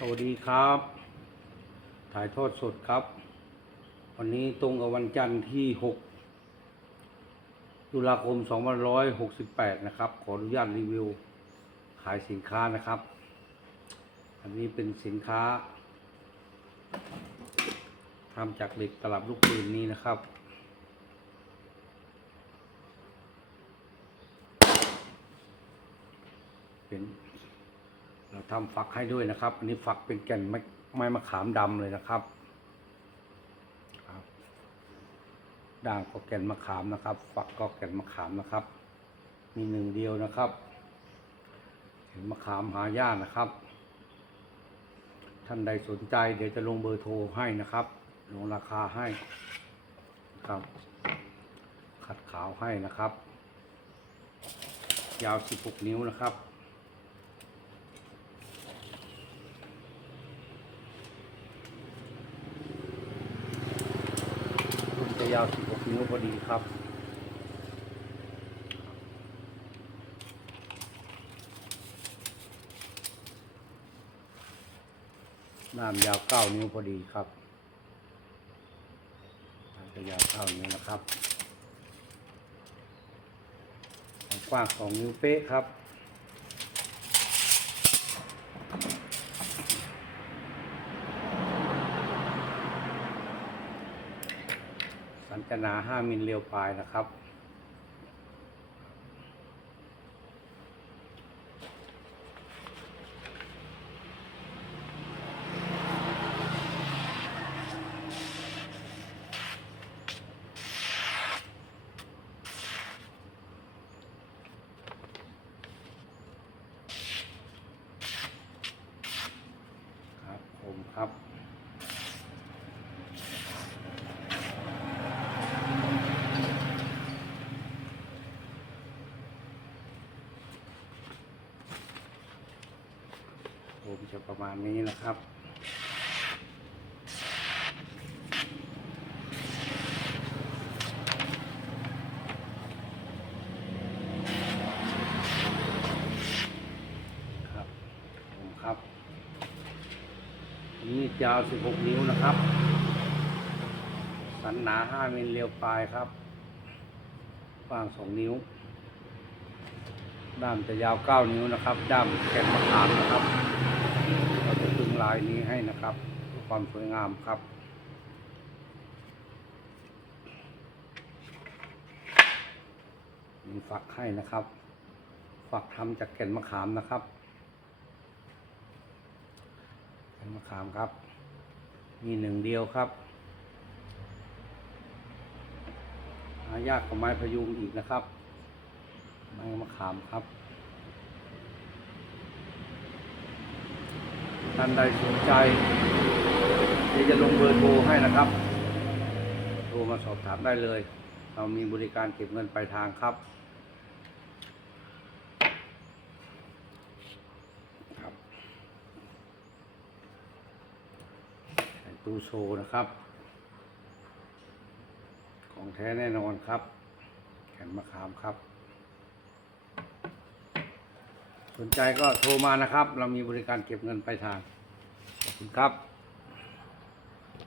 สวัสดีครับ ถ่ายทอดสดครับ วันนี้ตรงกับวันจันทร์ที่ 6 ตุลาคม 2568 นะครับ ขออนุญาตรีวิว ขายสินค้านะครับ อันนี้เป็นสินค้าทำจากเหล็กตลับลูกปืนนี้นะครับเป็น เราทำฝักให้ด้วยนะครับ อันนี้ฝักเป็นแก่นไม้ไม้มะขามดำเลยนะครับครับด่างก็แก่นมะขามนะครับ ฝักก็แก่นมะขามนะครับ มีหนึ่งเดียวนะครับเห็นมะขามหายากนะครับ ท่านใดสนใจ เดี๋ยวจะลงเบอร์โทรให้นะครับ ลงราคาให้ครับ ขัดขาวให้นะครับ ยาว 16 นิ้วนะครับ รุ่นจะ ยาว 16 นิ้วพอดีครับด้ามยาว 9 นิ้วพอดีครับจะยาว 9 นิ้วนะครับความกว้าง 2 นิ้วเป๊ะครับ สันจนา 5 มิลเรียวปลายนะครับ ครับผมครับ ผมจะประมาณนี้นะครับครับผมครับอันนี้ยาว 16 นิ้วนะครับ สันหนา 5 มิลเรียวปลายครับกว้าง 2 นิ้ว ด้ามจะยาว 9 นิ้วนะครับ ด้ามแกนมะขามนะครับ ลายนี้ให้นะครับเพื่อความสวยงามครับมีฝักให้นะครับ ฝักทำจากแก่นมะขามนะครับแก่นมะขามครับ มีหนึ่งเดียวครับหายากกว่าไม้พยุงอีกนะครับ ไม้มะขามครับ ท่านใดสนใจเดี๋ยวจะลงเบอร์โทรให้นะครับ โทรมาสอบถามได้เลย เรามีบริการเก็บเงินปลายทางครับครับตู้โชว์นะครับ ของแท้แน่นอนครับ แขนมะขามครับ สนใจก็โทรมานะครับ เรามีบริการเก็บเงินปลายทาง ขอบคุณครับ